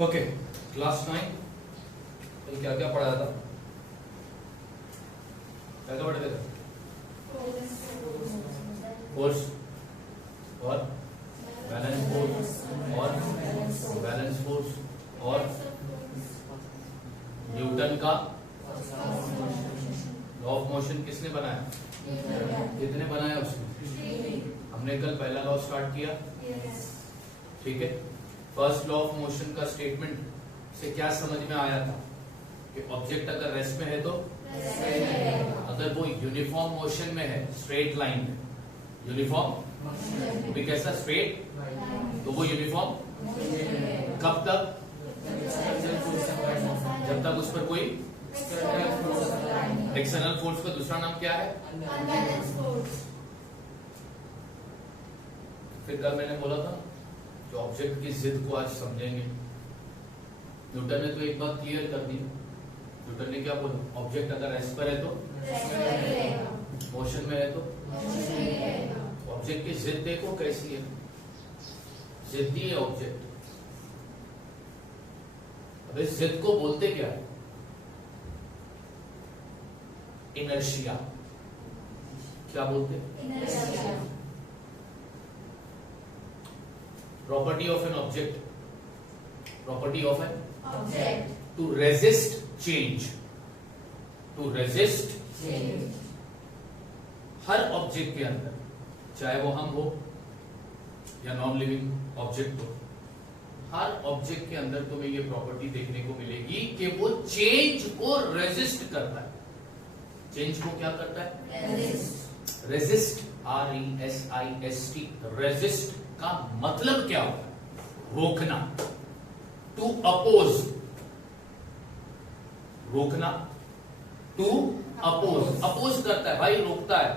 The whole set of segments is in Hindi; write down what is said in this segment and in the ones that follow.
ओके, क्लास 9 तो क्या क्या पढ़ाया था? क्या क्या पढ़ते थे? फोर्स और बैलेंस फोर्स और बैलेंस फोर्स और न्यूटन का लॉ ऑफ मोशन किसने बनाया? कितने बनाया उसने? हमने कल पहला लॉ स्टार्ट किया, ठीक है। फर्स्ट लॉ ऑफ मोशन का स्टेटमेंट से क्या समझ में आया था कि ऑब्जेक्ट अगर रेस्ट में है तो अगर वो यूनिफॉर्म मोशन में है, स्ट्रेट लाइन में, यूनिफॉर्म भी कैसा स्ट्रेट, तो वो यूनिफॉर्म कब तक? जब तक उस पर कोई एक्सटर्नल फोर्स का दूसरा नाम क्या है? फिर कल मैंने बोला था जो ऑब्जेक्ट की जिद को आज समझेंगे। न्यूटन ने तो एक बात क्लियर कर दी। न्यूटन ने क्या बोला? ऑब्जेक्ट अगर रेस्ट पर है तो मोशन में है तो ऑब्जेक्ट की जिद देखो कैसी है, जिद्दी है ऑब्जेक्ट। अब इस जिद को बोलते क्या है? इनर्शिया। क्या बोलते? Inertia. Property of an object. Property of an object. To resist change. To resist change. Her object के अंदर, चाहे वो हम हो या नॉन लिविंग ऑब्जेक्ट हो, हर ऑब्जेक्ट के अंदर तुम्हें ये प्रॉपर्टी देखने को मिलेगी कि वो चेंज को रेजिस्ट करता है। चेंज को क्या करता है? रेजिस्ट। RESIST। रेजिस्ट का मतलब क्या होता है? रोकना। टू अपोज, रोकना। टू अपोज, अपोज करता है भाई, रोकता है।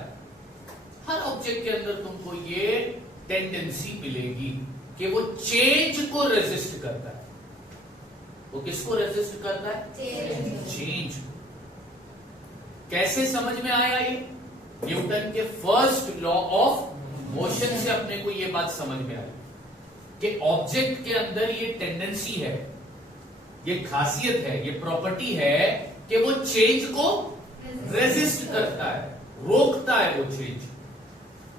हर ऑब्जेक्ट के अंदर तुमको ये टेंडेंसी मिलेगी कि वो चेंज को रेजिस्ट करता है। वो किसको रेजिस्ट करता है? चेंज। कैसे समझ में आया ये? न्यूटन के फर्स्ट लॉ ऑफ मोशन से अपने को ये बात समझ में आई कि ऑब्जेक्ट के अंदर ये टेंडेंसी है, ये खासियत है, ये प्रॉपर्टी है कि वो चेंज को रेजिस्ट करता है, रोकता है वो चेंज।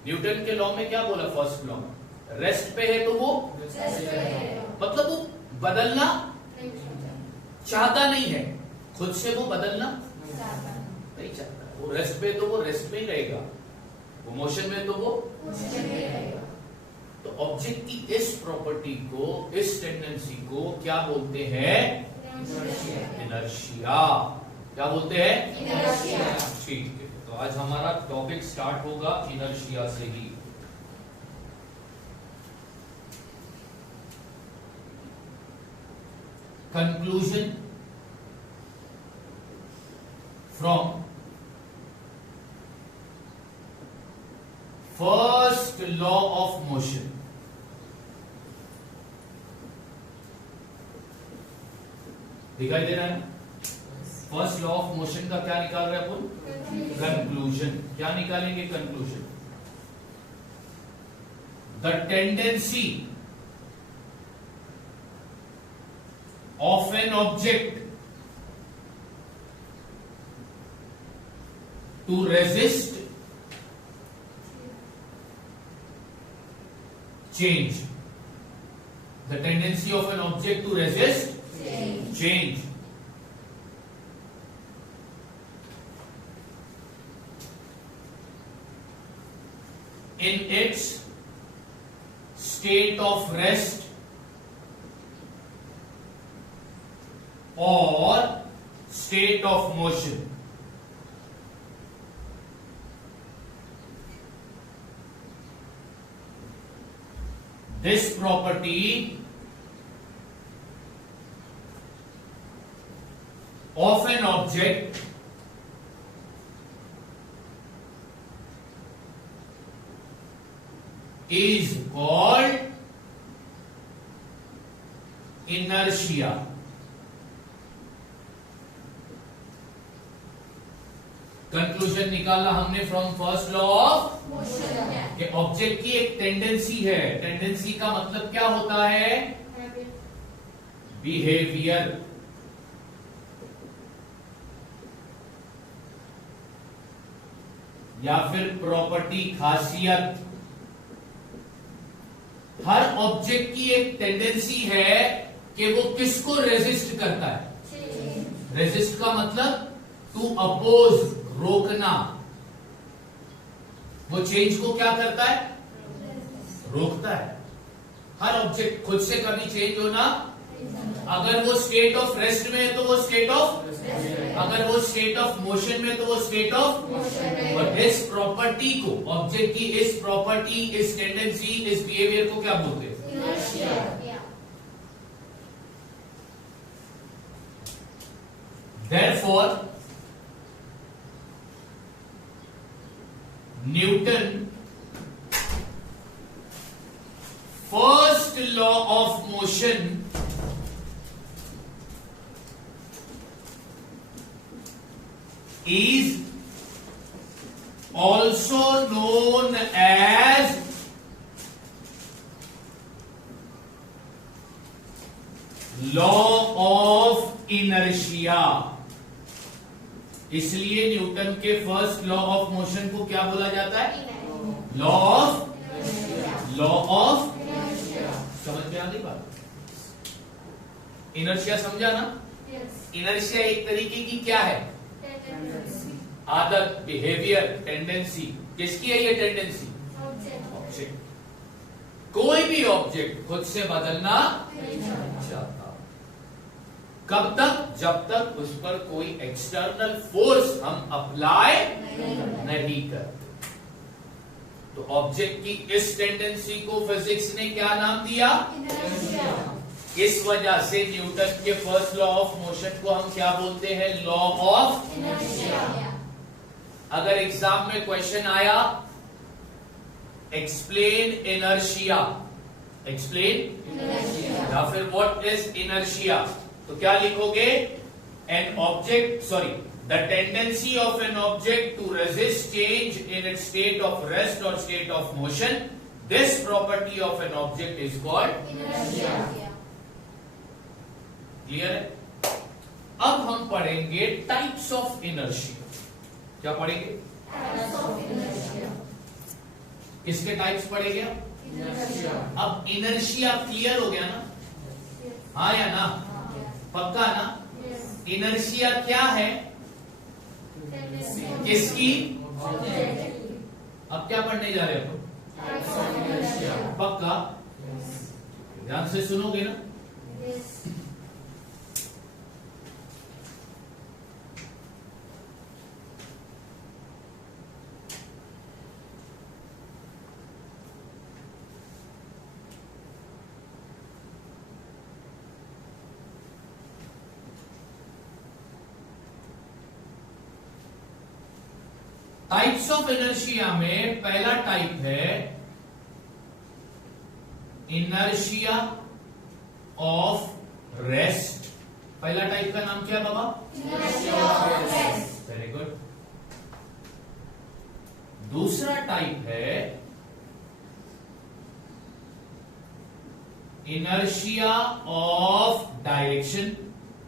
न्यूटन के लॉ में क्या बोला? फर्स्ट लॉ में रेस्ट पे है तो वो मतलब वो बदलना चाहता नहीं है, खुद से वो बदलना नहीं चाहता। वो रेस्ट पे तो वो रेस्ट में ही रहेगा, वो मोशन में तो वो मोशन में रहेगा। तो ऑब्जेक्ट की इस प्रॉपर्टी को, इस टेंडेंसी को क्या बोलते हैं? इनर्शिया। क्या बोलते हैं? इनर्शिया। ठीक है, तो आज हमारा टॉपिक स्टार्ट होगा इनर्शिया से ही। Conclusion from first law of motion. दिखाई दे रहा है? फर्स्ट लॉ ऑफ मोशन का क्या निकाल रहे हैं अपन? कंक्लूजन। क्या निकालेंगे conclusion? The tendency of an object to resist change. The tendency of an object to resist change. In its state of rest or state of motion. This property of an object is called inertia. Conclusion निकाला हमने from first law of motion कि ऑब्जेक्ट की एक टेंडेंसी है। टेंडेंसी का मतलब क्या होता है? बिहेवियर, या फिर प्रॉपर्टी, खासियत। हर ऑब्जेक्ट की एक टेंडेंसी है कि वो किसको रेजिस्ट करता है। रेजिस्ट का मतलब टू अपोज, रोकना। वो चेंज को क्या करता है? रोकता है। हर ऑब्जेक्ट खुद से कभी चेंज होना, अगर वो स्टेट ऑफ रेस्ट में है तो वो स्टेट ऑफ, अगर वो स्टेट ऑफ मोशन में तो वो स्टेट ऑफ। और इस प्रॉपर्टी को, ऑब्जेक्ट की इस प्रॉपर्टी, इस टेंडेंसी, इस बिहेवियर को क्या बोलते हैं? Therefore, Newton first law of motion is also known as law of inertia। इसलिए न्यूटन के फर्स्ट लॉ ऑफ मोशन को क्या बोला जाता है? Law of, law of. समझ में आ गई बात? इनर्शिया समझा ना? इनर्शिया एक तरीके की क्या है? आदत, बिहेवियर, टेंडेंसी। किसकी है ये टेंडेंसी? ऑब्जेक्ट। कोई भी ऑब्जेक्ट खुद से बदलना चाहता, कब तक? जब तक उस पर कोई एक्सटर्नल फोर्स हम अप्लाई नहीं करते। तो ऑब्जेक्ट की इस टेंडेंसी को फिजिक्स ने क्या नाम दिया? इस वजह से न्यूटन के फर्स्ट लॉ ऑफ मोशन को हम क्या बोलते हैं? Law of inertia. अगर एग्जाम में क्वेश्चन आया एक्सप्लेन इनर्शिया, एक्सप्लेन या फिर व्हाट इज इनर्शिया, तो क्या लिखोगे? An object, sorry, the tendency of an object to resist change in its state of rest और state of motion, this property of an object is called inertia. Clear है? अब हम पढ़ेंगे टाइप्स ऑफ इनर्शिया। क्या पढ़ेंगे? Types of inertia. किसके टाइप्स पढ़ेंगे? अब इनर्शिया क्लियर हो गया ना? हाँ या ना? पक्का ना? इनर्शिया क्या है? किसकी? अब क्या पढ़ने जा रहे हो? पक्का? ध्यान से सुनोगे ना? टाइप्स ऑफ इनर्शिया में पहला टाइप है इनर्शिया ऑफ रेस्ट। पहला टाइप का नाम क्या है बाबा? Inertia of rest. Very good. दूसरा टाइप है इनर्शिया ऑफ डायरेक्शन।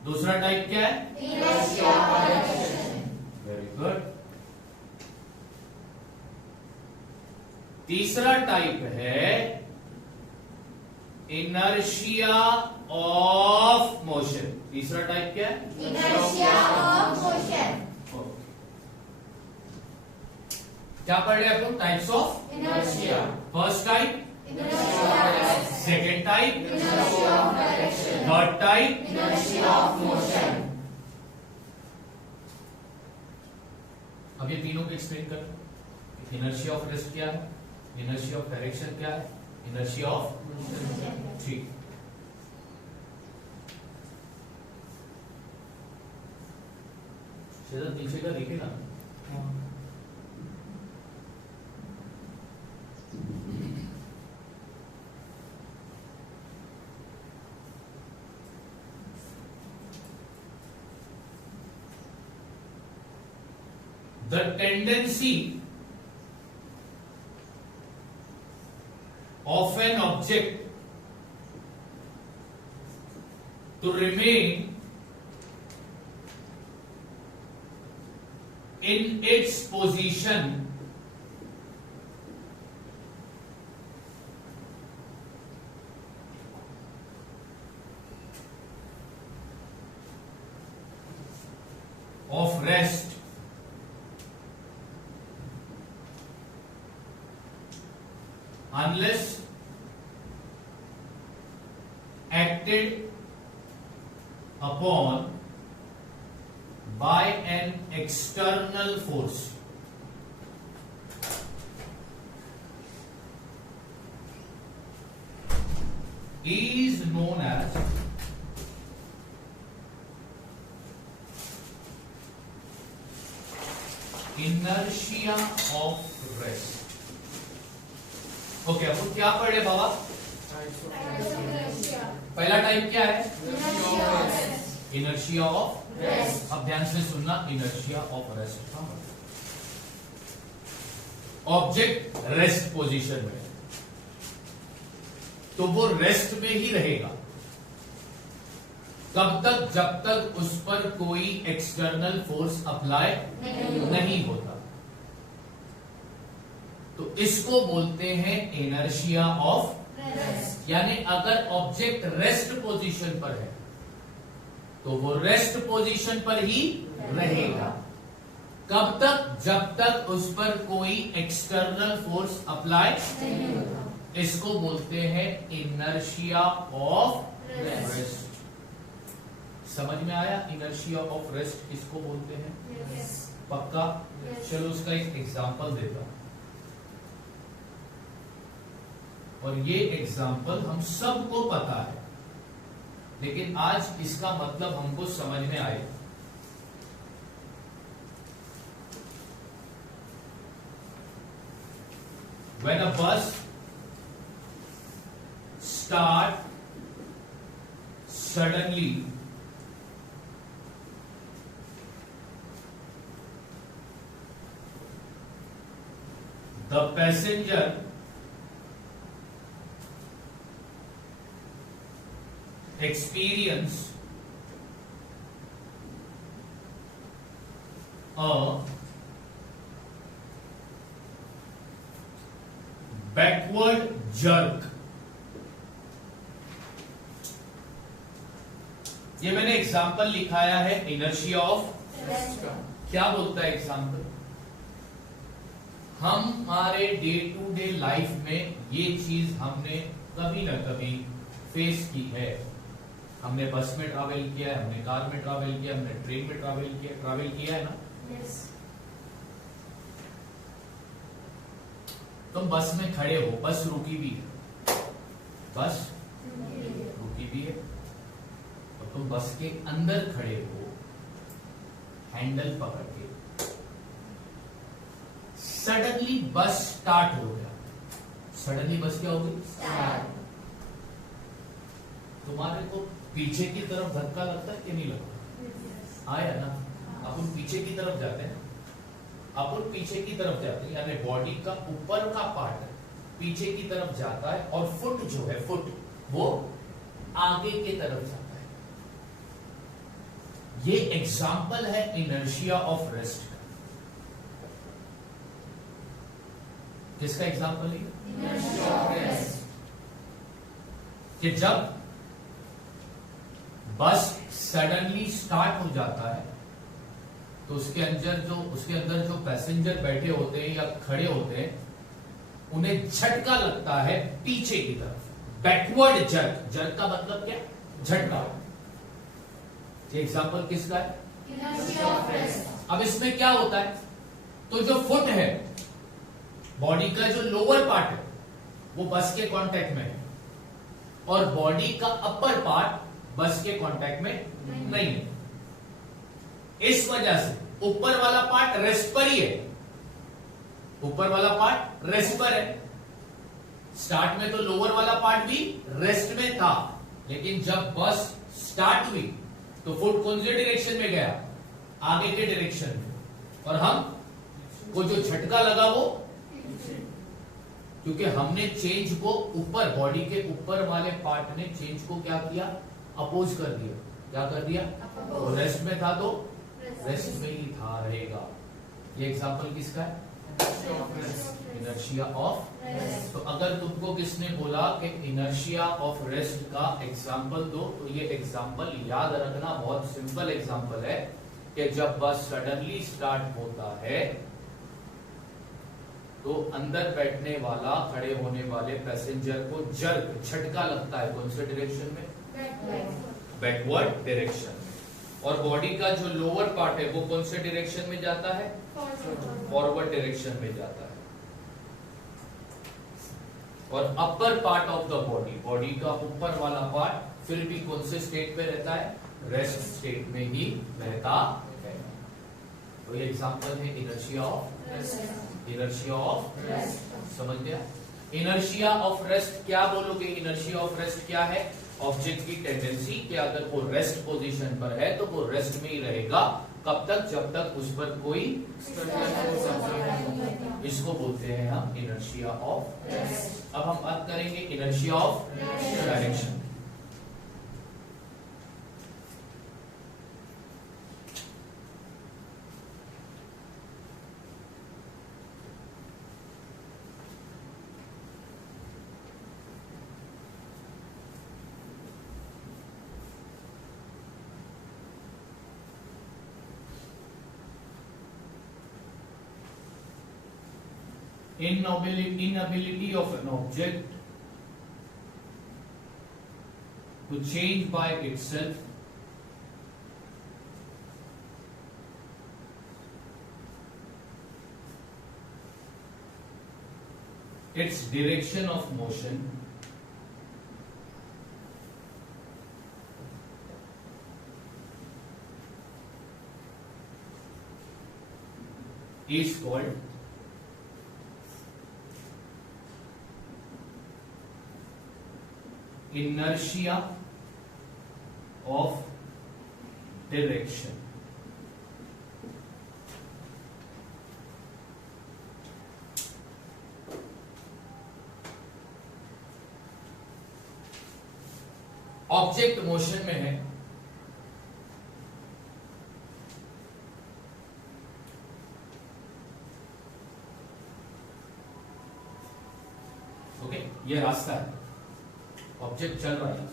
दूसरा टाइप क्या है? Inertia of direction. Very good. तीसरा टाइप है इनर्शिया ऑफ मोशन। तीसरा टाइप क्या है? Inertia of motion. क्या पढ़ रहे हैं अपन? Types of inertia. First type second type, third type, inertia of motion. अब ये तीनों को एक्सप्लेन कर। इनर्शिया ऑफ रेस्ट क्या है? इनर्शिया ऑफ डायरेक्शन क्या है? Inertia of motion. ठीक। नीचे का देखे ना। The tendency of an object to remain in its position of rest unless acted upon by an external force. Is known as inertia of rest. Okay, अब क्या पढ़े बाबा? पहला टाइप क्या है? Inertia of rest. अब ध्यान से सुनना, इनर्शिया ऑफ रेस्ट का मतलब ऑब्जेक्ट रेस्ट पोजीशन में तो वो रेस्ट में ही रहेगा कब तक? जब तक उस पर कोई एक्सटर्नल फोर्स अप्लाई नहीं होता। तो इसको बोलते हैं इनर्शिया ऑफ रेस्ट। यानी अगर ऑब्जेक्ट रेस्ट पोजीशन पर है तो वो रेस्ट पोजीशन पर ही रहेगा कब तक? जब तक उस पर कोई एक्सटर्नल फोर्स अप्लाई नहीं होता। इसको बोलते हैं इनर्शिया ऑफ रेस्ट। समझ में आया? इनर्शिया ऑफ रेस्ट किसको बोलते हैं? पक्का? चलो उसका एक एग्जांपल देता हूं, और ये एग्जाम्पल हम सबको पता है, लेकिन आज इसका मतलब हमको समझ में आए। When a bus start suddenly the passenger experience a backward jerk। ये मैंने एग्जाम्पल लिखाया है इनर्शिया ऑफ रेस्ट का। क्या बोलता है एग्जाम्पल? हमारे डे टू डे लाइफ में ये चीज हमने कभी ना कभी फेस की है। हमने बस में ट्रैवल किया है, हमने कार में ट्रैवल किया, हमने ट्रेन में ट्रैवल किया है ना। yes. तुम बस में खड़े हो, बस रुकी भी है, बस रुकी भी है, और तुम बस के अंदर खड़े हो हैंडल पकड़ के। सडनली बस स्टार्ट हो गया। सडनली बस क्या होगी? स्टार्ट। तुम्हारे को पीछे की तरफ धक्का लगता है कि नहीं लगता? आया ना? अपन पीछे की तरफ जाते हैं, अपन पीछे की तरफ जाते हैं, यानी बॉडी का ऊपर का पार्ट पीछे की तरफ जाता है और फुट जो है, फुट वो आगे की तरफ जाता है। ये एग्जाम्पल है इनर्शिया ऑफ रेस्ट का। किसका एग्जाम्पल है? Inertia of rest. कि जब बस सडनली स्टार्ट हो जाता है तो उसके अंदर जो पैसेंजर बैठे होते हैं या खड़े होते हैं उन्हें झटका लगता है पीछे की तरफ। Backward jerk. जर्क का मतलब क्या? झटका। ये एग्जांपल किसका है? Inertia of rest. अब इसमें क्या होता है? तो जो फुट है, बॉडी का जो लोअर पार्ट है वो बस के कांटेक्ट में है, और बॉडी का अपर पार्ट बस के कांटेक्ट में नहीं है। इस वजह से ऊपर वाला पार्ट रेस्ट पर ही है, ऊपर वाला पार्ट रेस्ट पर है। स्टार्ट में तो लोअर वाला पार्ट भी रेस्ट में था, लेकिन जब बस स्टार्ट हुई तो फुट कौन से डायरेक्शन में गया? आगे के डायरेक्शन में। और हम को जो झटका लगा वो, क्योंकि हमने चेंज को ऊपर, बॉडी के ऊपर वाले पार्ट ने चेंज को क्या किया? अपोज कर दिया। क्या कर दिया? रेस्ट में था तो रेस्ट में ही था रहेगा। ये एग्जाम्पल किसका है? Inertia of. तो अगर तुमको किसने बोला कि इनर्शिया ऑफ रेस्ट का एग्जाम्पल दो, तो ये एग्जाम्पल याद रखना, बहुत सिंपल एग्जाम्पल है कि जब बस सडनली स्टार्ट होता है तो अंदर बैठने वाला, खड़े होने वाले पैसेंजर को जर्क, झटका लगता है। कौन से डायरेक्शन में? बैकवर्ड डायरेक्शन में। और बॉडी का जो लोअर पार्ट है वो कौन से डायरेक्शन में जाता है? फॉरवर्ड डायरेक्शन में जाता है। और upper part of the body, body का ऊपर वाला पार्ट फिर भी कौन से स्टेट में रहता है? रेस्ट स्टेट में ही रहता है। तो ये एग्जांपल है inertia of, inertia of rest. समझ गया? इनर्शिया ऑफ रेस्ट क्या बोलोगे? इनर्शिया ऑफ रेस्ट क्या है? ऑब्जेक्ट की टेंडेंसी कि अगर वो रेस्ट पोजीशन पर है तो वो रेस्ट में ही रहेगा। कब तक? जब तक उस पर कोई, इसको बोलते हैं हम इनर्शिया ऑफ रेस्ट। अब हम बात करेंगे inertia of direction. Inability of an object to change by itself its direction of motion is called inertia of direction। Object motion में है, ओके, ये रास्ता है, ऑब्जेक्ट चल रहा है,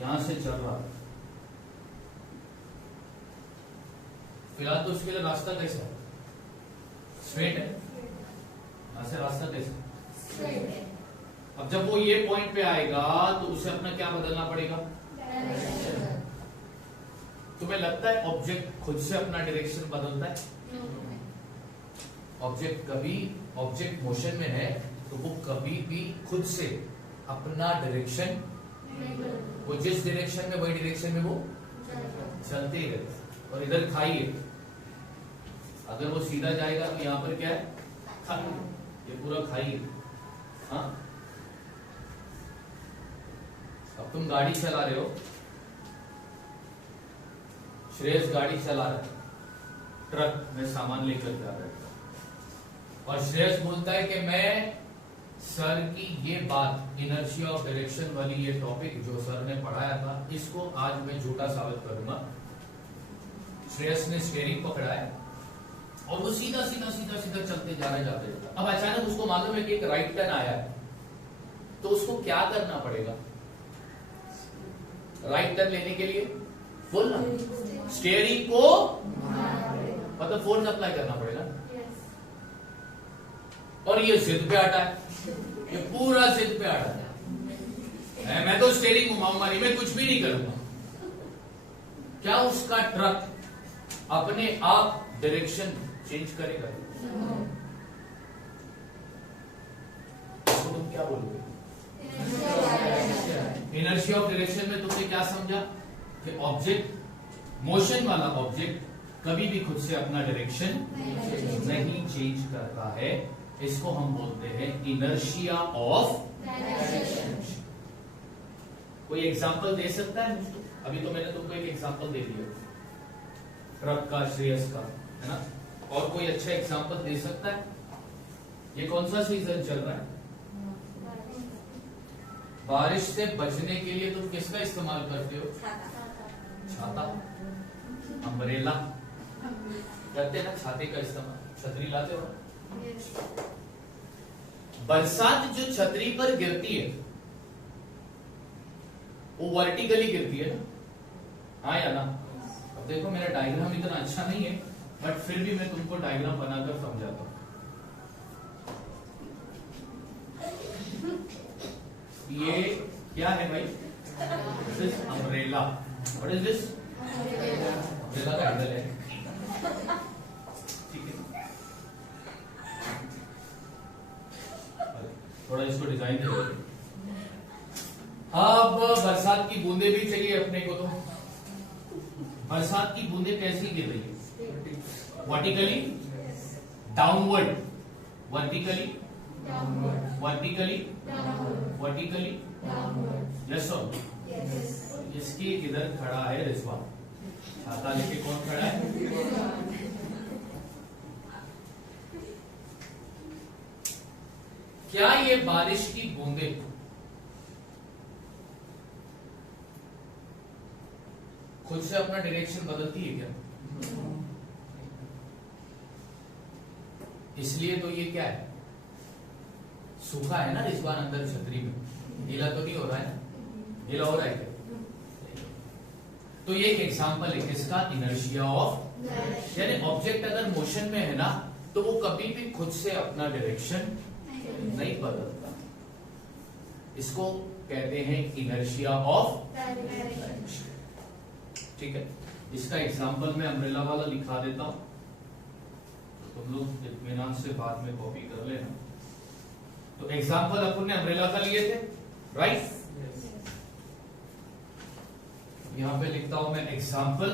यहां से चल रहा है। फिलहाल तो उसके लिए रास्ता कैसा है? स्ट्रेट है। यहां से रास्ता कैसा? स्ट्रेट है। अब जब वो ये पॉइंट पे आएगा तो उसे अपना क्या बदलना पड़ेगा? डायरेक्शन। तुम्हें लगता है ऑब्जेक्ट खुद से अपना डायरेक्शन बदलता है? ऑब्जेक्ट कभी, ऑब्जेक्ट मोशन में है तो वो कभी भी खुद से अपना डायरेक्शन, वो जिस डायरेक्शन में, वही डायरेक्शन में वो चलते ही रहते। और इधर खाई है, अगर वो सीधा जाएगा तो यहाँ पर क्या है? खाई, ये पूरा खाई है। हाँ, अब तुम गाड़ी चला रहे हो, श्रेयस गाड़ी चला रहा है, ट्रक में सामान लेकर जा रहा है, और श्रेयस बोलता है कि मैं सर की ये बात, इनर्शिया ऑफ डायरेक्शन वाली ये टॉपिक जो सर ने पढ़ाया था, इसको आज मैं झूठा साबित करूंगा। श्रेयस ने स्टीयरिंग पकड़ा है और वो सीधा सीधा सीधा सीधा चलते जा रहे जाते। अब अचानक उसको मालूम है कि एक राइट टर्न आया है, तो उसको क्या करना पड़ेगा? राइट टर्न लेने के लिए फुल स्टीयरिंग को मतलब फोर्स अप्लाई करना पड़ेगा। और ये जिद पे अटा है, ये पूरा जिद पे अटा है, मैं तो स्टीयरिंग घुमाऊंगा नहीं, मैं कुछ भी नहीं करूंगा। क्या उसका ट्रक अपने आप डायरेक्शन चेंज करेगा? तुम क्या बोलोगे? इनर्शिया ऑफ डायरेक्शन में तुमने क्या समझा कि ऑब्जेक्ट, मोशन वाला ऑब्जेक्ट कभी भी खुद से अपना डायरेक्शन नहीं चेंज करता है। इसको हम बोलते हैं इनर्शिया ऑफ डायरेक्शन। कोई एग्जांपल दे सकता है मुझको? अभी तो मैंने तुमको एक एग्जांपल दे दिया ट्रक का, श्रेयस का, है ना? और कोई अच्छा एग्जांपल दे सकता है? ये कौन सा सीजन चल रहा है? बारिश से बचने के लिए तुम किसका इस्तेमाल करते हो? छाता, अम्ब्रेला करते हैं ना, छाते का इस्तेमाल। छतरी लाते हो? बरसात जो छतरी पर गिरती है वो वर्टिकली गिरती है ना, हाँ या ना? अब देखो मेरा डायग्राम इतना अच्छा नहीं है, बट फिर भी मैं तुमको डायग्राम बनाकर समझाता हूं। ये क्या है भाई? This is umbrella. What is this? Umbrella का हैंडल है, ठीक है। थोड़ा इसको डिजाइन करो। अब बरसात की बूंदे भी चाहिए अपने को, तो बरसात की बूंदे कैसी गिर रही है? Vertically, downward, vertically, vertically, vertically, yes और इसकी इधर खड़ा है रिजवान, छाता लेके कौन खड़ा है? क्या ये बारिश की बूंदे खुद से अपना डायरेक्शन बदलती है क्या? इसलिए तो ये क्या है, सूखा है ना रिजवान अंदर छतरी में, गीला तो नहीं हो रहा है ना? गीला हो रहा है क्या? तो ये एक एग्जांपल है किसका? इनर्शिया ऑफ, यानी ऑब्जेक्ट अगर मोशन में है ना तो वो कभी भी खुद से अपना डायरेक्शन नहीं बदलता। इसको कहते हैं इनर्शिया ऑफ डायरेक्शन, ठीक है। इसका एग्जांपल मैं अम्ब्रेला वाला लिखा देता हूं, तुम लोग इत्मीनान से बाद में कॉपी कर लेना। तो एग्जांपल अपन ने अम्ब्रेला का लिए थे, राइट? यहां पे लिखता हूं मैं example,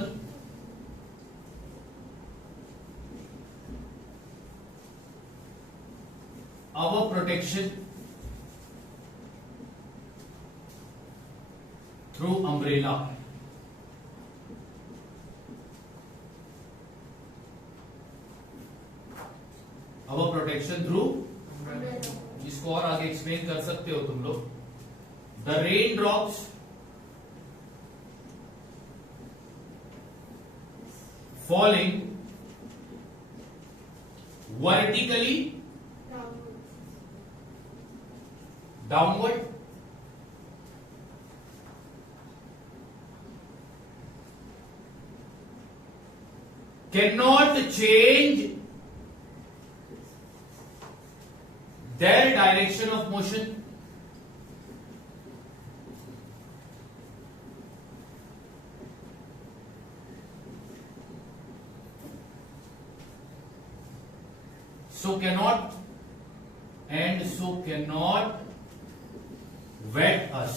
our protection through umbrella. Our protection through umbrella. इसको और आगे एक्सप्लेन कर सकते हो तुम लोग। The rain drops falling vertically downward cannot change their direction of motion, so cannot wet us.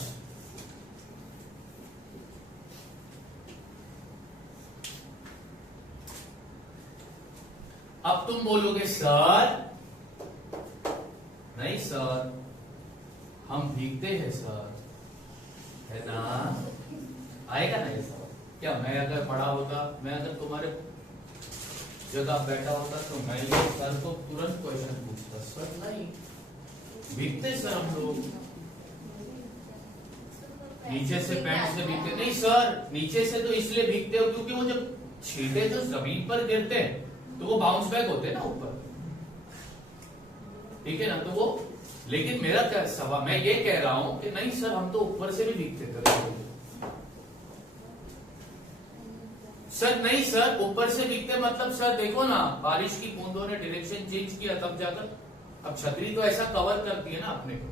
अब तुम बोलोगे सर, नहीं सर हम भीगते हैं सर, है ना? आएगा ना ये सर? क्या मैं अगर पढ़ा होता, मैं अगर तुम्हारे जगह बैठा होता तो मैं ये सर को तुरंत क्वेश्चन पूछता, सर नहीं भीगते सर हम लोग, नीचे से पैंट से भीगते नहीं सर, नीचे से तो इसलिए भीगते हो क्योंकि वो जब छींटे जो जमीन पर गिरते हैं तो वो बाउंस बैक होते हैं ना ऊपर, ठीक है ना? तो वो, लेकिन मेरा क्या सवाल, मैं ये कह रहा हूं कि नहीं सर हम तो ऊपर से भी भीगते थे। सर नहीं सर ऊपर से भीगते मतलब सर देखो ना बारिश की बूंदों ने डायरेक्शन चेंज किया तब जाकर, अब छतरी तो ऐसा कवर करती है ना अपने को,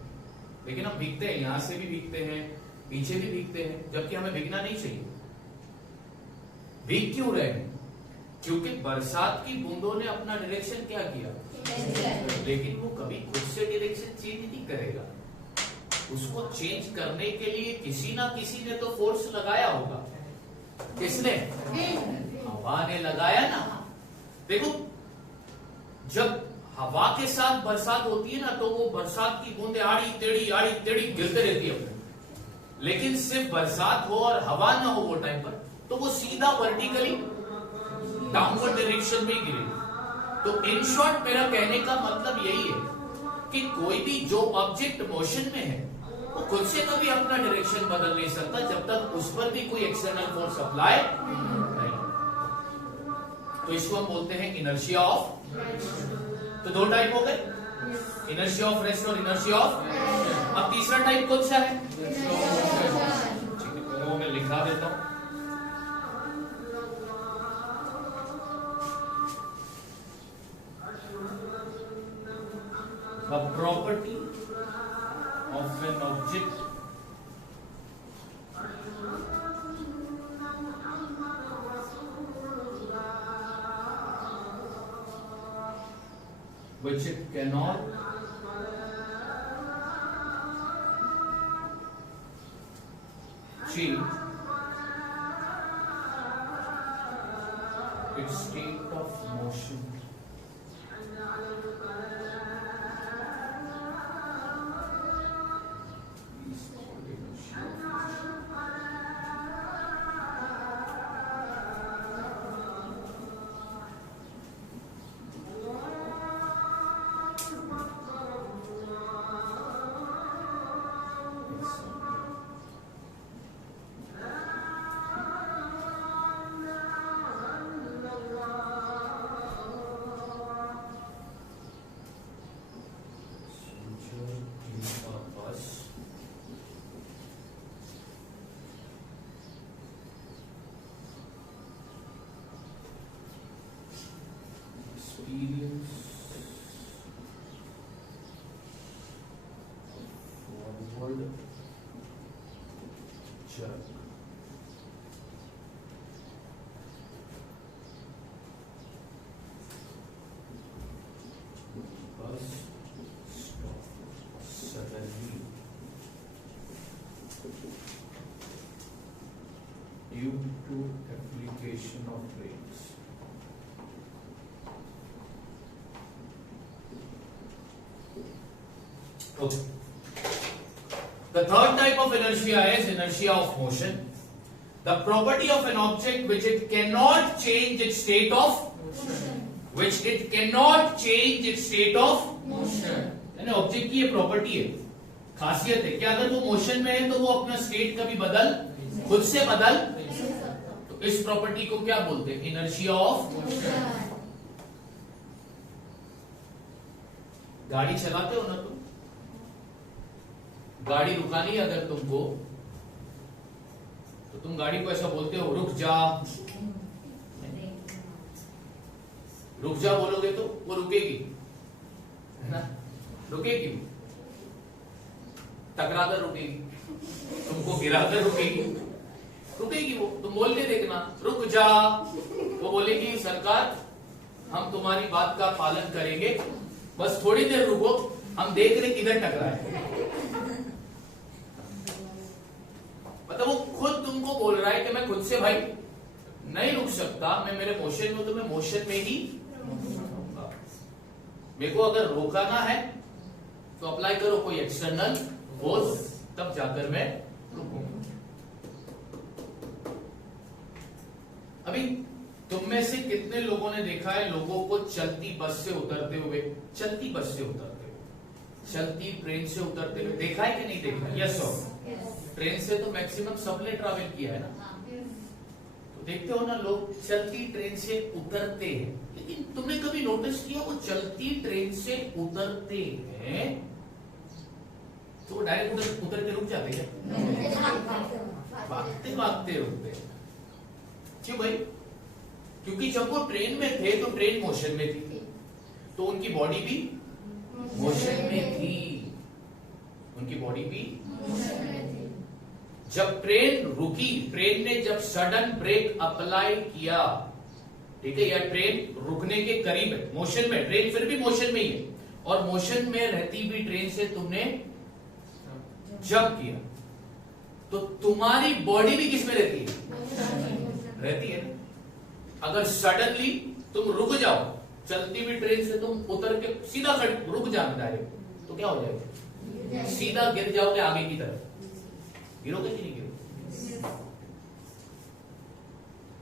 लेकिन हम भीगते हैं, यहां से भी भीगते हैं, पीछे भी भीगते हैं, जबकि हमें भीगना नहीं चाहिए। भीग क्यों रहे हैं? क्योंकि बरसात की बूंदों ने अपना डायरेक्शन क्या किया, लेकिन वो कभी खुद से डायरेक्शन चेंज नहीं करेगा, उसको चेंज करने के लिए किसी ना किसी ने तो फोर्स लगाया होगा। किसने? हवा ने लगाया ना। देखो जब हवा के साथ बरसात होती है ना तो वो बरसात की बूंदें आड़ी टेढ़ी गिरते रहती है अपने, लेकिन सिर्फ बरसात हो और हवा ना हो वो टाइम पर तो वो सीधा वर्टिकली डाउनवर्ड डायरेक्शन में गिरेगी। तो इन शॉर्ट मेरा कहने का मतलब यही है कि कोई भी जो ऑब्जेक्ट मोशन में है वो खुद से कभी अपना डायरेक्शन बदल नहीं सकता जब तक उस पर भी कोई एक्सटर्नल फोर्स अप्लाई नहीं। तो इसको हम बोलते हैं इनर्शिया ऑफ। तो दो टाइप हो गए, इनर्शिया ऑफ रेस्ट और इनर्शिया ऑफ। अब तीसरा टाइप कौन सा है? ठीक है, वो मैं लिखा देता हूं। A property of an object which it cannot change its state of motion experience forward jerk bus stop suddenly due to application of brakes. Okay. The third type of inertia is inertia of motion. The property of an object which it cannot change its state of motion. Which it cannot change its state of motion. यानी ऑब्जेक्ट की ये प्रॉपर्टी है, खासियत है कि अगर वो मोशन में है तो वो अपना स्टेट कभी बदल खुद से बदल, तो इस प्रॉपर्टी को क्या बोलते हैं? Inertia of motion. गाड़ी चलाते हो ना तुम, गाड़ी रुकानी है अगर तुमको, तो तुम गाड़ी को ऐसा बोलते हो रुक जा, रुक जा बोलोगे तो वो रुकेगी, है ना? रुकेगी, टकराकर रुकेगी, तुमको गिराकर रुकेगी, रुकेगी वो। तुम बोल के देखना रुक जा, वो बोलेगी सरकार हम तुम्हारी बात का पालन करेंगे, बस थोड़ी देर रुको, हम देख रहे किधर टकराए। मतलब वो खुद तुमको बोल रहा है कि मैं खुद से भाई नहीं रुक सकता, मैं मेरे मोशन में, तो मैं मोशन में ही रहूंगा। मेरे को अगर रोकाना है तो अप्लाई करो कोई एक्सटर्नल फोर्स, तब जाकर मैं रुकूंगा। अभी तुम में से कितने लोगों ने देखा है लोगों को चलती बस से उतरते हुए, चलती बस से उतरते हुए, चलती ट्रेन से उतरते हुए देखा है कि नहीं देखा? यस और ट्रेन से तो मैक्सिमम सबने ट्रैवल किया है ना, तो देखते हो ना लोग चलती ट्रेन से उतरते हैं। लेकिन तुमने कभी नोटिस किया वो चलती ट्रेन से उतरते हैं तो वो डायरेक्ट उतर के रुक जाते हैं, भागते भागते रुकते। क्यों भाई? क्योंकि जब वो ट्रेन में थे तो ट्रेन मोशन में थी, तो उनकी बॉडी भी मोशन में थी, उनकी बॉडी भी मोशन में थी। जब ट्रेन रुकी, ट्रेन ने जब सडन ब्रेक अप्लाई किया, ठीक है, या ट्रेन रुकने के करीब है, मोशन में, ट्रेन फिर भी मोशन में ही है, और मोशन में रहती भी ट्रेन से तुमने जंप किया, तो तुम्हारी बॉडी भी किसमें रहती है? रहती है ना। अगर सडनली तुम रुक जाओ, चलती हुई ट्रेन से तुम उतर के सीधा रुक जाना डायरेक्ट, तो क्या हो जाएगा? सीधा गिर जाओगे आगे की तरफ। गिरोगे कि नहीं गिरोगे?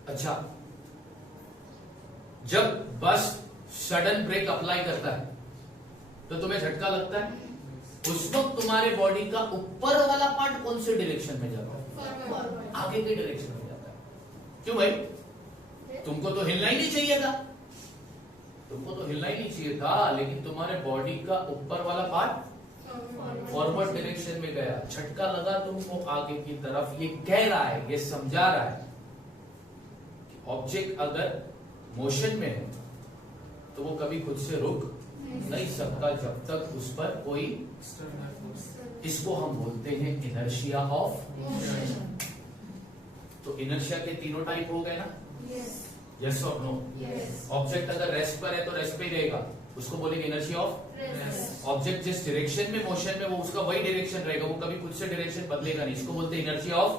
अच्छा, जब बस सडन ब्रेक अप्लाई करता है तो तुम्हें झटका लगता है? उस वक्त तुम्हारे बॉडी का ऊपर वाला पार्ट कौन से डायरेक्शन में जाता है? आगे के डायरेक्शन में जाता है। क्यों भाई? तुमको तो हिलना ही नहीं चाहिए था, तुमको तो हिलना ही नहीं चाहिए था, लेकिन तुम्हारे बॉडी का ऊपर वाला पार्ट फॉरवर्ड डायरेक्शन में गया, झटका लगा तुमको आगे की तरफ। ये कह रहा है, ये समझा रहा है कि ऑब्जेक्ट अगर मोशन में है तो वो कभी खुद से रुक नहीं सकता जब तक उस पर कोई, इसको हम बोलते हैं इनर्शिया ऑफ। तो इनर्शिया के तीनों टाइप हो गए ना? यस और नो? ऑब्जेक्ट अगर रेस्ट पर है तो रेस्ट पे ही रहेगा, उसको बोलेंगे इनर्शिया ऑफ। ऑब्जेक्ट जिस डायरेक्शन में मोशन में, वो उसका वही डायरेक्शन रहेगा, वो कभी खुद से डायरेक्शन बदलेगा नहीं, इसको बोलते हैं इनर्शिया ऑफ।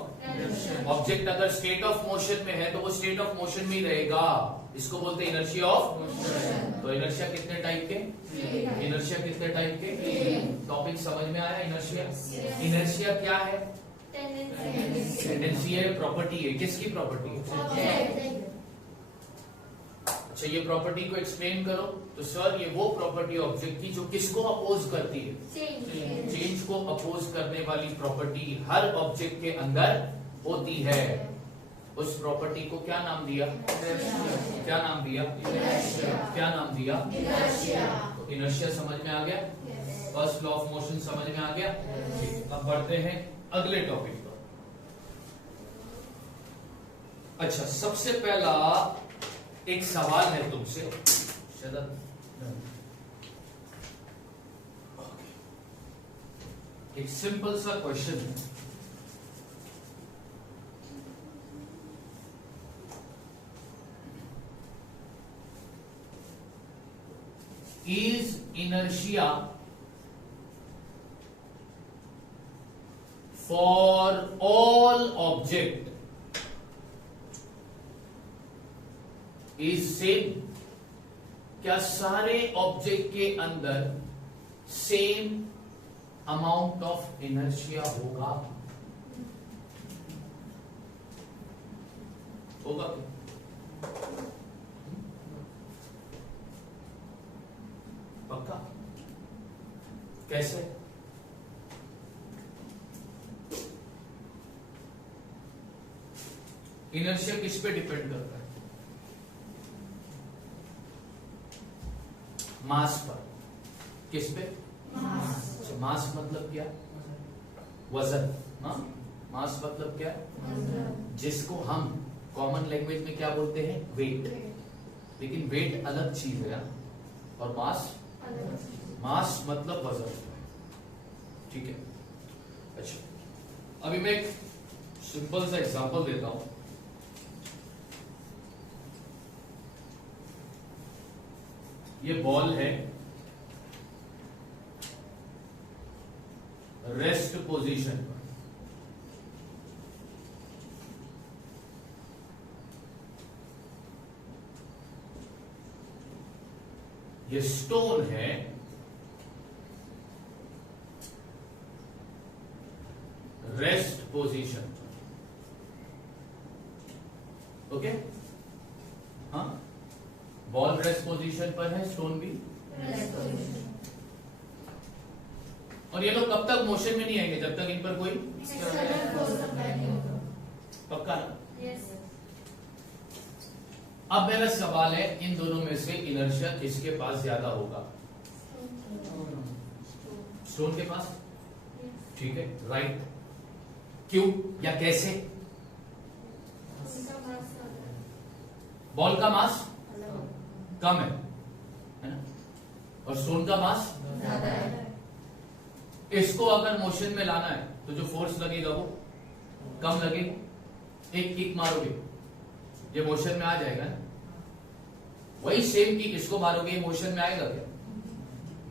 ऑब्जेक्ट अगर स्टेट ऑफ मोशन में है तो वो स्टेट ऑफ मोशन में ही रहेगा, इसको बोलते हैं इनर्शिया ऑफ। तो इनर्शिया कितने टाइप के? इनर्शिया कितने टाइप के? टॉपिक समझ में आया? इनर्शिया, इनर्शिया क्या है? टेंडेंसी है, प्रॉपर्टी है। किसकी प्रॉपर्टी है? अच्छा, ये प्रॉपर्टी को एक्सप्लेन करो तो सर ये वो प्रॉपर्टी ऑब्जेक्ट की जो किसको अपोज करती है? चेंज को अपोज करने वाली प्रॉपर्टी हर ऑब्जेक्ट के अंदर होती है। उस प्रॉपर्टी को क्या नाम दिया? क्या नाम दिया? क्या नाम दिया? तो इनर्शिया समझ में आ गया, फर्स्ट लॉ ऑफ मोशन समझ में आ गया। अब बढ़ते हैं अगले टॉपिक पर। अच्छा, सबसे पहला एक सवाल है तुमसे, एक सिंपल सा क्वेश्चन है। Is inertia for all object is same? क्या सारे ऑब्जेक्ट के अंदर सेम अमाउंट ऑफ इनर्शिया होगा? होगा पक्का? कैसे? इनर्शिया किस पे डिपेंड करता है? मास पर। किस पे? मास। मास मतलब क्या? वजन। हाँ, मास मतलब क्या? जिसको हम कॉमन लैंग्वेज में क्या बोलते हैं? वेट। लेकिन वेट अलग चीज है और मास, मास मतलब वजन। ठीक है। अच्छा, अभी मैं एक सिंपल सा एग्जांपल देता हूं। ये बॉल है, रेस्ट पोजीशन पर। ये स्टोन है, रेस्ट पोजीशन। ओके, हाँ, बॉल रेस्ट पोजीशन पर है, स्टोन भी रेस्ट पोजीशन। और ये लोग कब तक मोशन में नहीं आएंगे? जब तक इन पर कोई पक्का ना? अब मेरा सवाल है, इन दोनों में से इनर्शिया किसके पास ज्यादा होगा? स्टोन के पास। ठीक है, राइट। क्यों या कैसे? बॉल का मास कम है ना, और स्टोन का मास ज्यादा है। इसको अगर मोशन में लाना है तो जो फोर्स लगेगा वो कम लगेगा। एक किक मारोगे ये मोशन में आ जाएगा ना, वही सेम किक इसको मारोगे ये मोशन में आएगा क्या?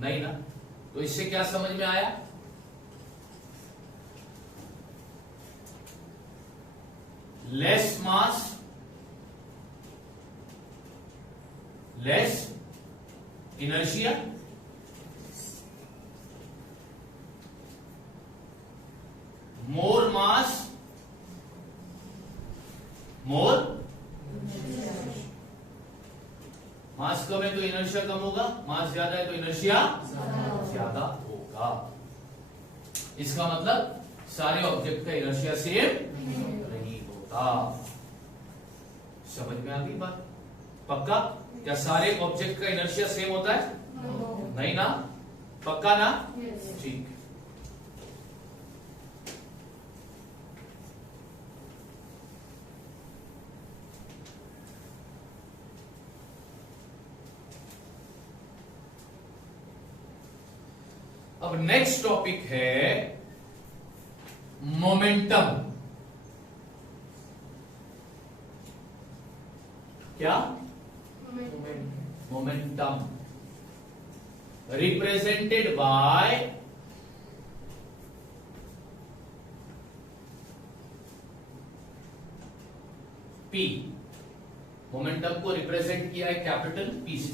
नहीं ना। तो इससे क्या समझ में आया? लेस मास लेस इनर्शिया, मोर मास मोर। मास कम है तो इनर्शिया कम होगा, मास ज्यादा है तो इनर्शिया ज्यादा होगा। इसका मतलब सारे ऑब्जेक्ट का इनर्शिया सेम नहीं होता। समझ में आ गई बात? पक्का? क्या सारे ऑब्जेक्ट का इनर्शिया सेम होता है? नहीं ना? पक्का ना? ठीक। अब नेक्स्ट टॉपिक है मोमेंटम। क्या? Momentum represented by P. Momentum को रिप्रेजेंट किया है कैपिटल पी से।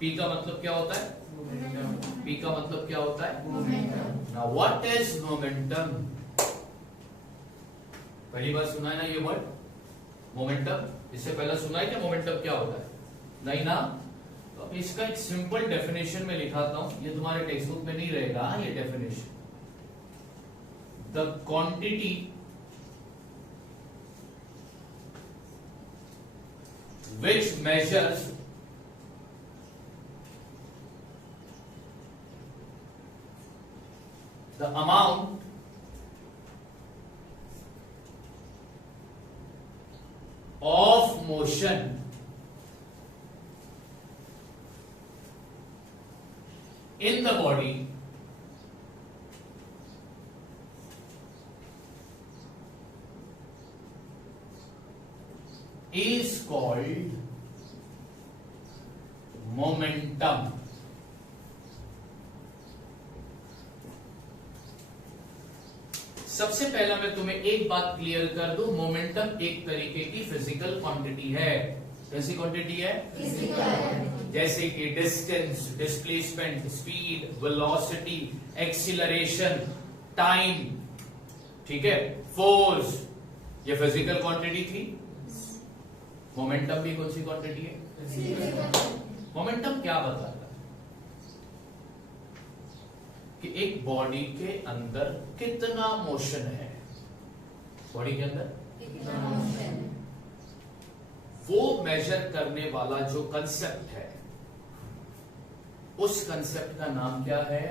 पी का मतलब क्या होता है? पी का मतलब क्या होता है? Now what is momentum? पहली बार सुना है ना ये वर्ड मोमेंटम? इससे पहले सुना है क्या मोमेंटम क्या होता है? नहीं ना? तो अब इसका एक सिंपल डेफिनेशन में लिखाता हूं, ये तुम्हारे टेक्स्ट बुक में नहीं रहेगा ये definition. The quantity which measures the amount of motion in the body is called momentum। सबसे पहला मैं तुम्हें एक बात क्लियर कर दूं, मोमेंटम एक तरीके की फिजिकल क्वांटिटी है। कैसी क्वांटिटी है? फिजिकल। जैसे कि distance, displacement, speed, velocity, acceleration, time, ठीक है, फोर्स, ये फिजिकल क्वांटिटी थी। मोमेंटम भी कौन सी क्वांटिटी है? मोमेंटम क्या बताता है कि एक बॉडी के अंदर कितना मोशन है। बॉडी के अंदर कितना मोशन, वो मेजर करने वाला जो कंसेप्ट है, उस कंसेप्ट का नाम क्या है?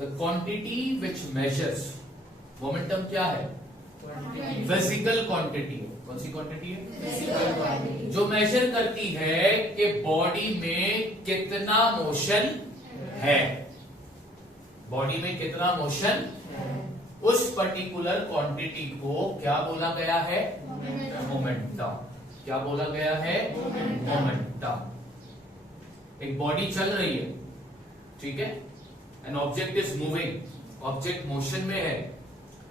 The quantity which measures. Momentum क्या है? Physical quantity. कौन सी क्वांटिटी है? फिजिकल क्वांटिटी, जो मेजर करती है कि बॉडी में कितना मोशन है। बॉडी में कितना मोशन है, उस पर्टिकुलर क्वांटिटी को क्या बोला गया है? मोमेंटम। क्या बोला गया है? मोमेंटम। एक बॉडी चल रही है, ठीक है, N object is moving, object motion में है।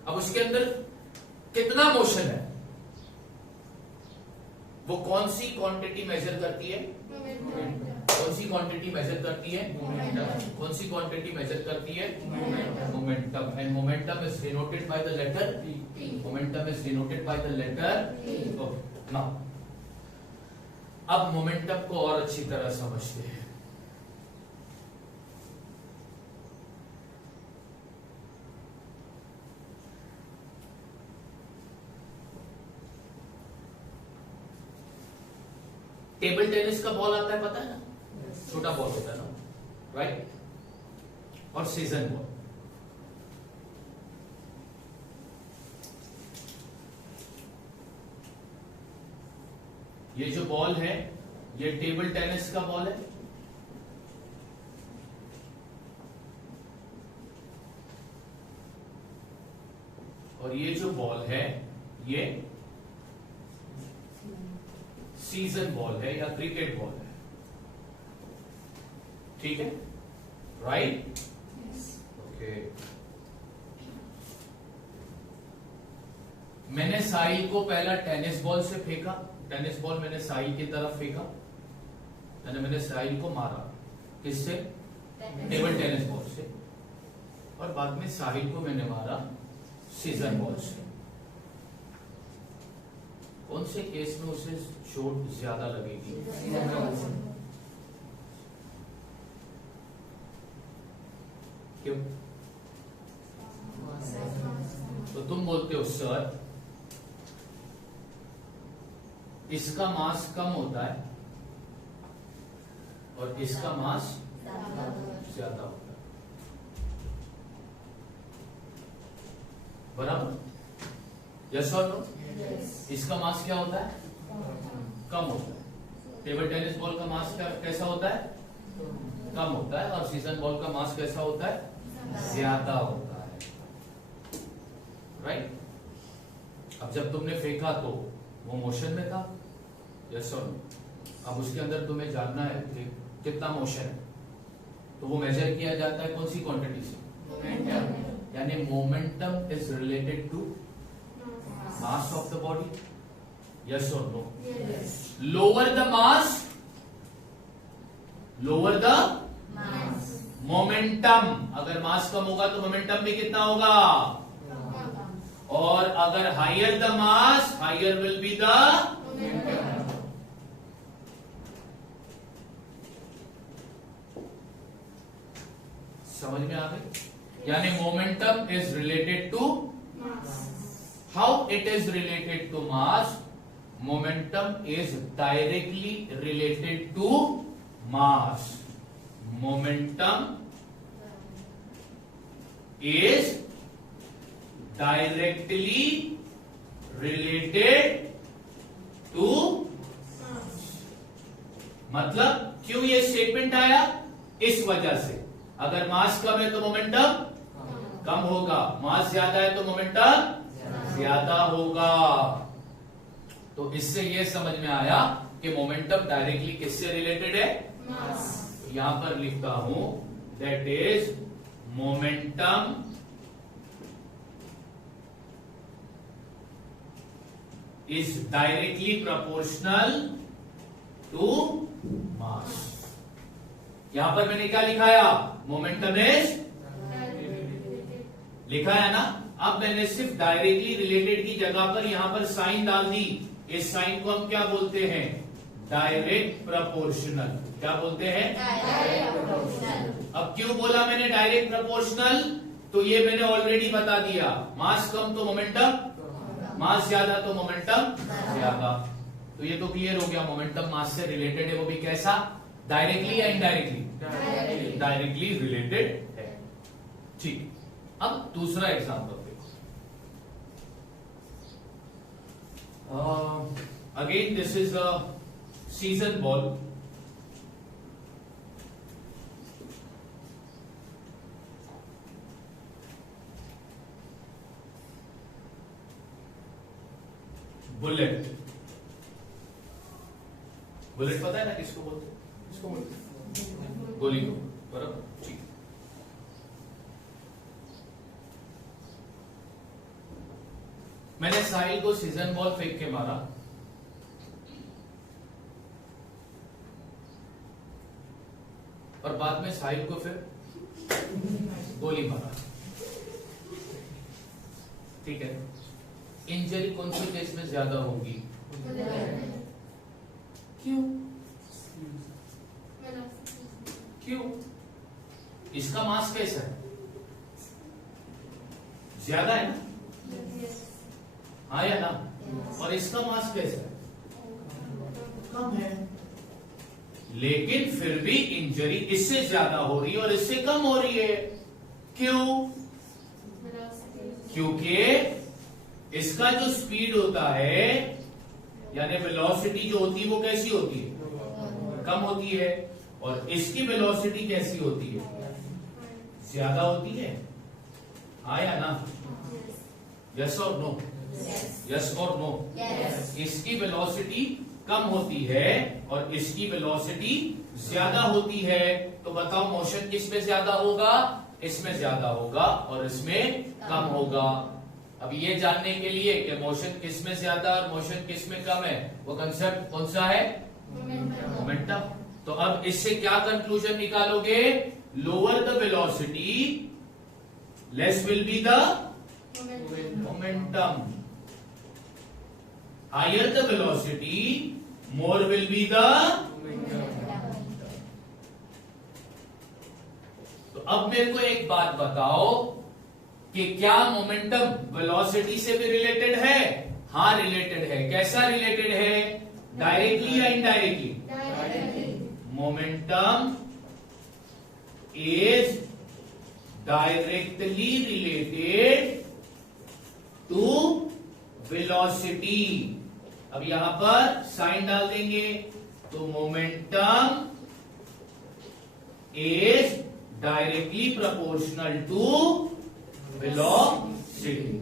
अब उसके अंदर कितना मोशन है, वो कौन सी क्वांटिटी मेजर करती है? कौन सी क्वांटिटी मेजर करती है? मोमेंटम। कौन सी क्वांटिटी मेजर करती है? Momentum. And momentum is denoted by the letter P. Momentum is denoted by the letter P. Okay, now अब मोमेंटम को और अच्छी तरह समझते हैं। टेबल टेनिस का बॉल आता है, पता है ना? छोटा बॉल होता है ना, राइट? और सीजन बॉल। ये जो बॉल है, ये टेबल टेनिस का बॉल है। और ये जो बॉल है, ये सीजन बॉल है या क्रिकेट बॉल है, ठीक है, राइट? ओके। मैंने साहिल को पहला टेनिस बॉल से फेंका, टेनिस बॉल मैंने साहिल की तरफ फेंका, मैंने साहिल को मारा, किससे? टेबल टेनिस बॉल से। और बाद में साहिल को मैंने मारा सीजन बॉल से। कौन से केस में उसे चोट ज्यादा लगेगी? क्यों? तो तुम बोलते हो सर इसका मास कम होता है और इसका मास ज्यादा होता है, बराबर? यस और नो? इसका मास क्या होता है? कम होता है। टेबल टेनिस बॉल का मास कैसा होता है? कम होता है। और सीजन बॉल का मास कैसा होता है? ज्यादा होता है, राइट? अब जब तुमने फेंका तो वो मोशन में था, यस और नो? अब उसके अंदर तुम्हें जानना है कि कितना मोशन है, तो वो मेजर किया जाता है कौन सी क्वांटिटी से? मोमेंटम। यानी momentum is related to mass of the body, yes और no? Lower the mass, lower the momentum. अगर मास कम होगा तो मोमेंटम भी कितना होगा? और अगर higher the mass, higher will be the समझ में आ गई? यानी momentum is related to how it is related to mass? Momentum is directly related to mass. Momentum is directly related to, मतलब क्यों ये स्टेटमेंट आया? इस वजह से अगर मास कम है तो मोमेंटम कम होगा, मास ज्यादा है तो मोमेंटम ज्यादा होगा. तो इससे ये समझ में आया कि मोमेंटम डायरेक्टली किससे रिलेटेड है? मास. यहां पर लिखता हूं that is momentum is directly proportional to mass. यहां पर मैंने क्या लिखाया? मोमेंटम इज लिखा है ना. अब मैंने सिर्फ डायरेक्टली रिलेटेड की जगह पर यहां पर साइन डाल दी. इस साइन को हम क्या बोलते हैं? Direct proportional. क्या बोलते हैं? Direct proportional. अब क्यों बोला मैंने डायरेक्ट प्रोपोर्शनल? तो ये मैंने ऑलरेडी बता दिया. मास कम तो मोमेंटम, मास ज्यादा तो मोमेंटम ज्यादा. तो ये तो क्लियर हो गया. मोमेंटम मास से रिलेटेड है, वो भी कैसा? डायरेक्टली या इनडायरेक्टली? डायरेक्टली रिलेटेड है. ठीक. अब दूसरा एग्जांपल देखो. Again this is a season ball. Bullet. Bullet पता है ना किसको बोलते हैं? किसको बोलते हैं? गोली को, बराबर. ठीक. मैंने साहिल को सीजन बॉल फेंक के मारा, और बाद में साहिल को फिर गोली मारा. ठीक है. इंजरी कौन सी केस में ज्यादा होगी? क्यों? क्यों? इसका मास कैसा है? ज्यादा है ना? हाँ या ना? और इसका मास कैसा है? कम है. लेकिन फिर भी इंजरी इससे ज्यादा हो रही है और इससे कम हो रही है. क्यों? क्योंकि इसका जो स्पीड होता है, यानी वेलोसिटी जो होती है वो कैसी होती है? कम होती है. और इसकी वेलोसिटी कैसी होती है? ज्यादा होती है. हाँ या ना? यस और नो? यस और नो? इसकी वेलोसिटी कम होती है और इसकी वेलोसिटी ज्यादा होती है. तो बताओ मोशन किस में ज्यादा होगा? इसमें ज्यादा होगा और इसमें कम होगा. अब ये जानने के लिए कि मोशन किस में ज्यादा और मोशन किस में कम है, वो कंसेप्ट कौन सा है? मोमेंटम. तो अब इससे क्या कंक्लूजन निकालोगे? Lower the velocity less will be the momentum. Higher the velocity more will be the. तो अब मेरे को एक बात बताओ कि क्या मोमेंटम वेलोसिटी से भी रिलेटेड है? हाँ रिलेटेड है। कैसा रिलेटेड है? डायरेक्टली या indirectly? Momentum is directly related to velocity. अब यहां पर साइन डाल देंगे, तो momentum is directly proportional to velocity.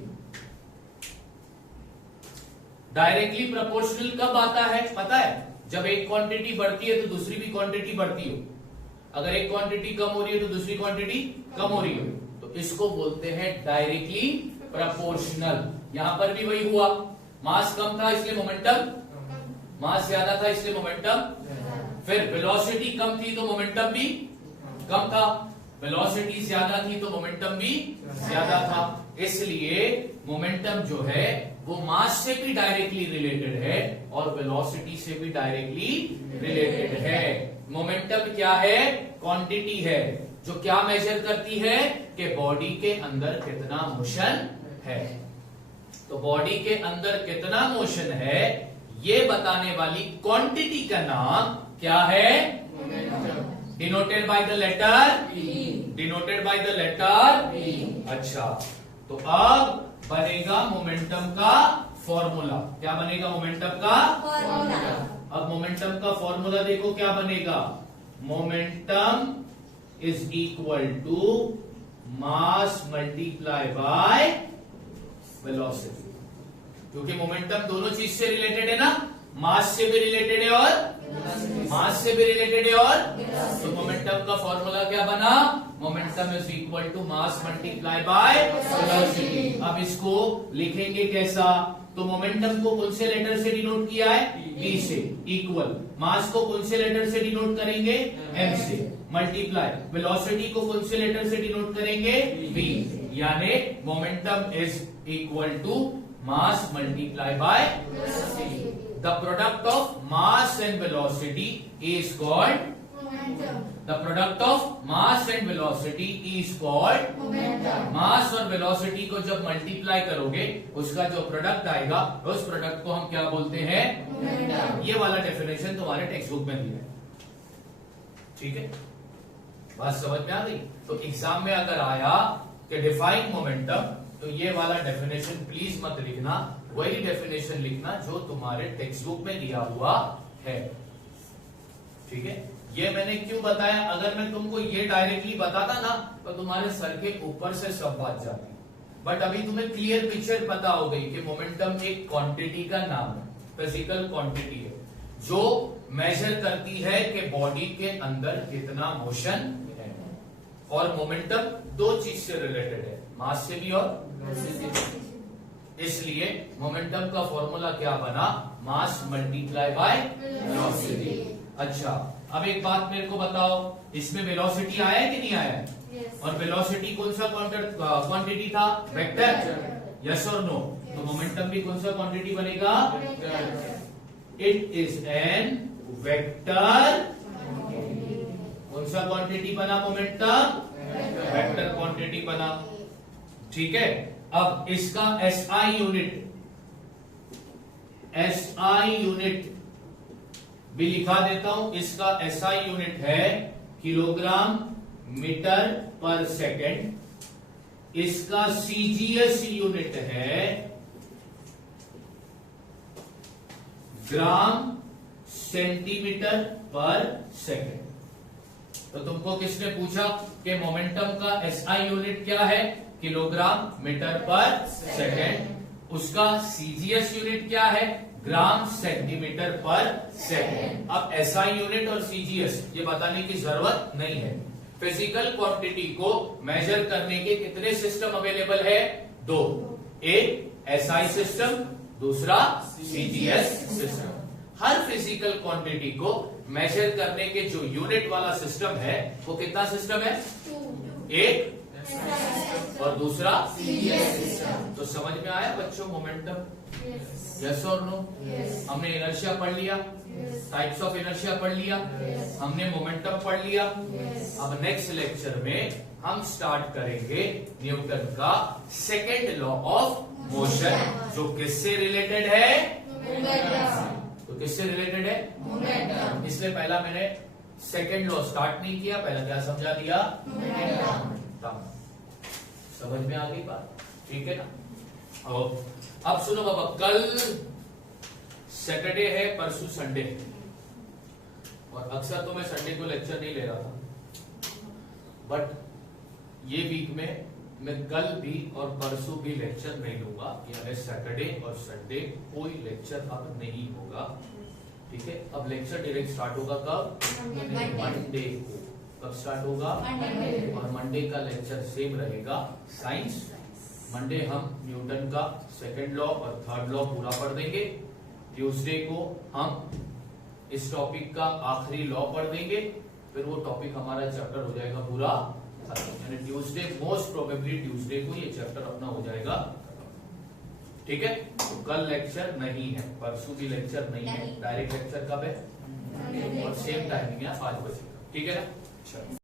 Directly proportional कब आता है पता है? जब एक क्वांटिटी बढ़ती है तो दूसरी भी क्वांटिटी बढ़ती हो। अगर एक क्वांटिटी कम हो रही है तो दूसरी क्वांटिटी कम हो रही हो, तो इसको बोलते हैं डायरेक्टली प्रोपोर्शनल। यहां पर भी वही हुआ, मास कम था इसलिए मोमेंटम, मास ज्यादा था इसलिए मोमेंटम, फिर वेलोसिटी कम थी तो मोमेंटम भी कम था, वेलोसिटी ज्यादा थी तो मोमेंटम भी ज्यादा था। इसलिए मोमेंटम जो है वो मास से भी डायरेक्टली रिलेटेड है और वेलोसिटी से भी डायरेक्टली रिलेटेड है। मोमेंटम क्या है? क्वांटिटी है जो क्या मेजर करती है कि बॉडी के अंदर कितना मोशन है। तो बॉडी के अंदर कितना मोशन है ये बताने वाली क्वांटिटी का नाम क्या है? Denoted by the letter denoted by the letter. अच्छा, तो अब बनेगा मोमेंटम का फॉर्मूला। क्या बनेगा मोमेंटम का फॉर्मूला? अब मोमेंटम का फॉर्मूला देखो क्या बनेगा। Momentum is equal to mass multiply by velocity. क्योंकि मोमेंटम दोनों चीज से रिलेटेड है ना, मास से भी रिलेटेड है और मास से भी रिलेटेड है। और तो मोमेंटम का फॉर्मूला क्या बना? Momentum is equal to mass multiply by velocity. अब इसको लिखेंगे कैसा? तो मोमेंटम को कौन से लेटर से डिनोट किया है? P से। इक्वल मास को कौन से लेटर से डिनोट करेंगे? M से। मल्टीप्लाई वेलोसिटी को कौन से लेटर से डिनोट करेंगे? V। यानी momentum is equal to mass multiply by velocity. The product of mass and velocity is called momentum. The product of mass and velocity is called momentum. मास और वेलोसिटी को जब मल्टीप्लाई करोगे उसका जो प्रोडक्ट आएगा उस प्रोडक्ट को हम क्या बोलते हैं? momentum. ये वाला डेफिनेशन तुम्हारे टेक्स्ट बुक में दिया है। ठीक है, बात समझ में आ गई? तो एग्जाम में अगर आया कि डिफाइन मोमेंटम, तो ये वाला डेफिनेशन प्लीज मत लिखना, वही डेफिनेशन लिखना जो तुम्हारे टेक्स्ट बुक में दिया हुआ है। ठीक है, ये मैंने क्यों बताया? अगर मैं तुमको ये डायरेक्टली बताता ना तो तुम्हारे सर के ऊपर से सब बात जाती, बट अभी तुम्हें क्लियर पिक्चर पता हो गई कि मोमेंटम एक क्वांटिटी का नाम है, फिजिकल क्वांटिटी है जो मेजर करती है कि बॉडी के अंदर कितना मोशन है। और मोमेंटम दो चीज से रिलेटेड है, मास से भी और इसलिए मोमेंटम का फॉर्मूला क्या बना? मास मल्टीप्लाई बाय वेलोसिटी। अच्छा, अब एक बात मेरे को बताओ, इसमें वेलोसिटी आया है कि नहीं आया है? yes. और वेलोसिटी कौन सा क्वांटिटी था? वेक्टर। यस और नो? तो मोमेंटम भी कौन सा क्वांटिटी बनेगा? It is an vector. कौन सा क्वांटिटी बना मोमेंटम? वेक्टर क्वांटिटी बना। ठीक है, अब इसका एसआई यूनिट भी लिखा देता हूं। इसका एसआई यूनिट है किलोग्राम मीटर पर सेकेंड। इसका सीजीएस यूनिट है ग्राम सेंटीमीटर पर सेकेंड। तो तुमको किसने पूछा कि मोमेंटम का एसआई यूनिट क्या है? किलोग्राम मीटर पर सेकेंड। उसका सीजीएस यूनिट क्या है? ग्राम सेंटीमीटर पर सेकेंड। अब एसआई यूनिट और सीजीएस ये बताने की जरूरत नहीं है। फिजिकल क्वांटिटी को मेजर करने के कितने सिस्टम अवेलेबल है? दो, एक एसआई सिस्टम, दूसरा सीजीएस सिस्टम। हर फिजिकल क्वांटिटी को मेजर करने के जो यूनिट वाला सिस्टम है वो कितना सिस्टम है? एक और दूसरा तो समझ में आया बच्चों मोमेंटम? यस और नो? हमने इनर्शिया पढ़ लिया, टाइप्स ऑफ इनर्शिया पढ़ लिया, हमने मोमेंटम पढ़ लिया। अब नेक्स्ट लेक्चर में हम स्टार्ट करेंगे न्यूटन का सेकेंड लॉ ऑफ मोशन, जो किससे रिलेटेड है? तो किससे रिलेटेड है? इसलिए पहला मैंने सेकेंड लॉ स्टार्ट नहीं किया, पहला क्या समझा दिया? समझ में आ गई बात? ठीक है ना? अब सुनो बाबा, कल सैटरडे है, परसों संडे है, और अक्सर तो मैं संडे को लेक्चर नहीं ले रहा था, बट ये वीक में मैं कल भी और परसों भी लेक्चर नहीं लूंगा, यानी सैटरडे और संडे कोई लेक्चर अब नहीं होगा। ठीक है? अब लेक्चर डायरेक्ट स्टार्ट होगा कब? मंडे को। कब स्टार्ट होगा? और मंडे का लेक्चर सेम रहेगा, साइंस। मंडे हम न्यूटन का सेकंड लॉ और थर्ड लॉ पूरा पढ़ देंगे। ट्यूसडे को हम इस टॉपिक का आखिरी लॉ पढ़ देंगे, फिर वो टॉपिक हमारा चैप्टर हो जाएगा पूरा खत्म। यानी ट्यूसडे, मोस्ट प्रोबेबली ट्यूसडे को ये चैप्टर अपना हो जाएगा। ठीक है? तो कल लेक्चर नहीं है, परसों भी लेक्चर नहीं है। डायरेक्ट लेक्चर कब है? और सेम टाइमिंग है 5 बजे। ठीक है ना?